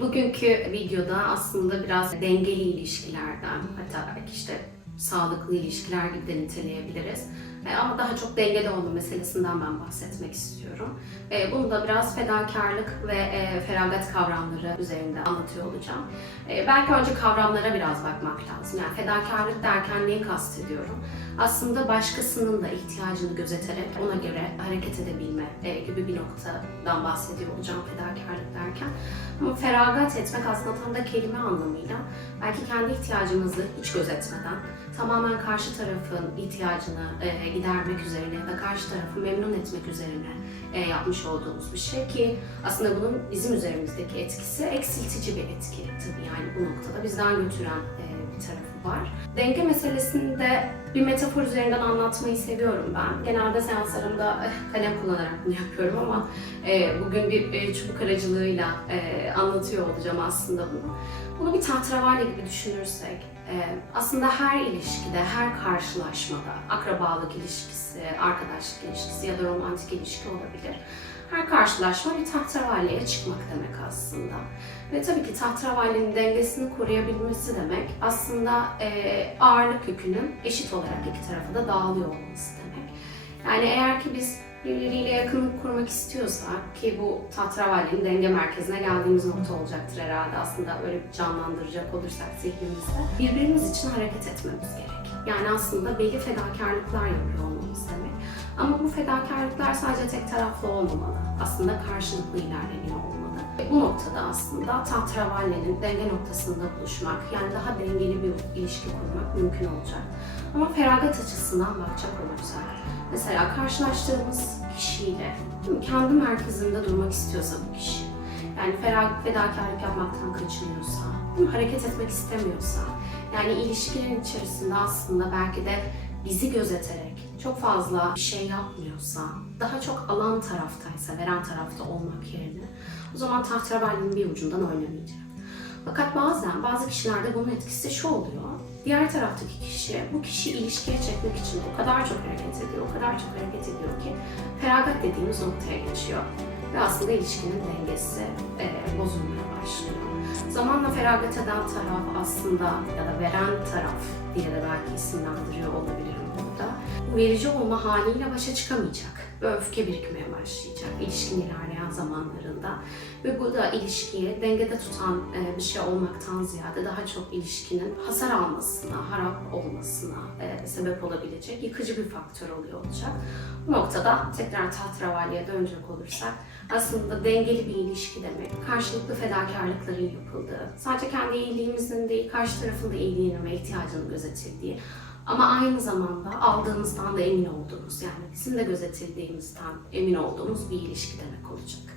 Bugünkü videoda aslında biraz dengeli ilişkilerden, hatta belki işte sağlıklı ilişkiler gibi de niteleyebiliriz. E, Ama daha çok dengeli olma meselesinden ben bahsetmek istiyorum. E, Bunu da biraz fedakarlık ve e, feragat kavramları üzerinde anlatıyor olacağım. Belki önce kavramlara biraz bakmak lazım. Yani fedakarlık derken neyi kastediyorum? Aslında başkasının da ihtiyacını gözeterek ona göre hareket edebilme gibi bir noktadan bahsediyor olacağım fedakarlık feragat etmek aslında tam da kelime anlamıyla belki kendi ihtiyacımızı hiç gözetmeden tamamen karşı tarafın ihtiyacını e, gidermek üzerine ya da karşı tarafı memnun etmek üzerine e, yapmış olduğumuz bir şey ki aslında bunun bizim üzerimizdeki etkisi eksiltici bir etki tabii yani bu noktada bizden götüren e, tarafı var. Denge meselesini de bir metafor üzerinden anlatmayı seviyorum ben. Genelde seanslarımda eh, kalem kullanarak bunu yapıyorum ama e, bugün bir e, çubuk aracılığıyla anlatıyor olacağım aslında bunu. Bunu bir tahterevalli gibi düşünürsek, aslında her ilişkide, her karşılaşmada, akrabalık ilişkisi, arkadaşlık ilişkisi ya da romantik ilişki olabilir. Her karşılaşma bir tahterevalliye çıkmak demek aslında. Ve tabii ki tahterevallinin dengesini koruyabilmesi demek aslında e, ağırlık yükünün eşit olarak iki tarafa da dağılıyor olması demek. Yani eğer ki biz birbiriyle yakınlık kurmak istiyorsak ki bu tahterevallinin denge merkezine geldiğimiz nokta olacaktır herhalde aslında öyle bir canlandıracak olursak zihnimizde. Birbirimiz için hareket etmemiz gerek. Yani aslında belli fedakarlıklar yapıyor olmamız. Ama bu fedakarlıklar sadece tek taraflı olmamalı. Aslında karşılıklı ilerleniyor olmalı. Bu noktada aslında tahterevallenin denge noktasında buluşmak, yani daha dengeli bir ilişki kurmak mümkün olacak. Ama feragat açısından bakacak olursak, mesela karşılaştığımız kişiyle kendi merkezinde durmak istiyorsa bu kişi, yani ferag- fedakarlık yapmaktan kaçınıyorsa, hareket etmek istemiyorsa, yani ilişkilerin içerisinde aslında belki de bizi gözeterek çok fazla bir şey yapmıyorsa, daha çok alan taraftaysa, veren tarafta olmak yerine o zaman tahterevallinin bir ucundan oynamayacak. Fakat bazen bazı kişilerde bunun etkisi şu oluyor. Diğer taraftaki kişi bu kişi ilişkiye çekmek için o kadar çok hareket ediyor, o kadar çok hareket ediyor ki feragat dediğimiz noktaya geçiyor. Ve aslında ilişkinin dengesi e, bozulmaya başlıyor. Zamanla feragat eden taraf aslında ya da veren taraf diye de belki isimlendiriyor olabilirim burada. Verici olma haliyle başa çıkamayacak ve öfke birikmeye başlayacak ilişkin ilerleyen zamanlarında. Ve bu da ilişkiyi dengede tutan e, bir şey olmaktan ziyade daha çok ilişkinin hasar almasına, harap olmasına e, sebep olabilecek yıkıcı bir faktör oluyor olacak. Bu noktada tekrar tahterevalliye dönecek olursak aslında dengeli bir ilişki demek, karşılıklı fedakarlıkların yapıldığı, sadece kendi iyiliğimizin değil, karşı tarafın da iyiliğinin ve ihtiyacının gözetildiği ama aynı zamanda aldığımızdan da emin olduğumuz, yani bizim de gözetildiğimizden emin olduğumuz bir ilişki demek olacak.